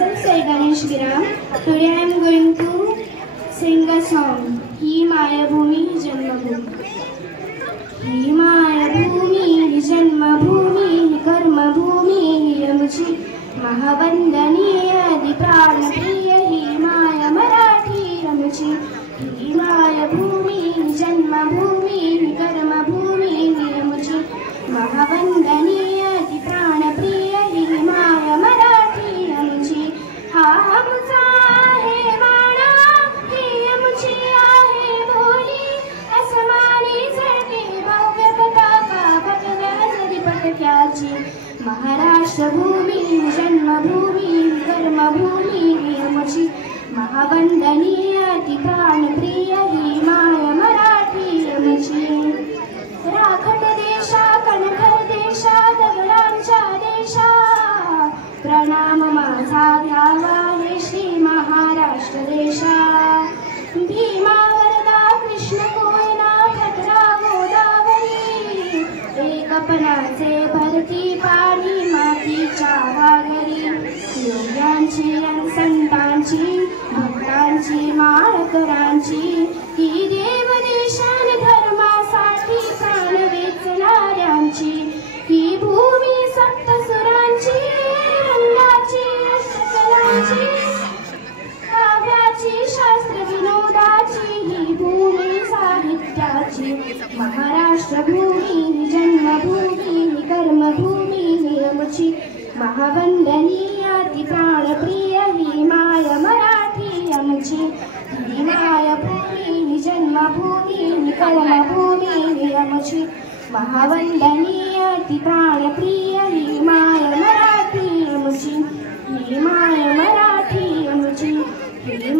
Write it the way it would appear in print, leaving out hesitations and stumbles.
myself Sai Ganesh Giram. Today I am going to sing a song. Hi Maya Bhumi Janmabhumi. Hi Maya Bhumi Janmabhumi Karma Bhumi Yamuchi Mahavandaniya Dipranapriya Hi Maya Marathi Ramuchi Hi Maya Bhumi Janmabhumi Karma Bhumi Yamuchi Mahavandaniya Dipranapriya Hi Maya Marathi Ramuchi Ha Musa He Mana He Yamuchi Ahe Bholi Asmani Sarke Bhavya Pataka Patavazari Patakyachi Maharashtra भूमि जन्मभूमि कर्मभूमि यमुची महावंदनीय अति प्राणप्रिय ही माय मराठी यमुची राखट देशा कणखर देशा दगडांच्या देशा प्रणाम माझा घ्यावा हे श्री महाराष्ट्र देशा भीमा वरदा कृष्ण कोयना खतरा गोदावरी एकपणाचे भरती पाणी मातीच्या वाघरी योग्यांची संतांची भक्तांची माळकरांची ही देवदेशान धर्मासाठी प्राण वेचणाऱ्यांची ही भूमी सप्तसुरांची रंगाची अष्टकलांची काव्याची शास्त्र विनोदाची ही भूमी साहित्याची महाराष्ट्र भूमी जन्मभूमी कर्मभूमी यमुची महावंदनीय अति प्राणप्रिय ही माय मराठी यमुची ही माय भूमी जन्मभूमी कर्मभूमी यमुची महावंदनीय अति प्राणप्रिय ही माय मराठी यमुची ही माय मराठी यमुची ही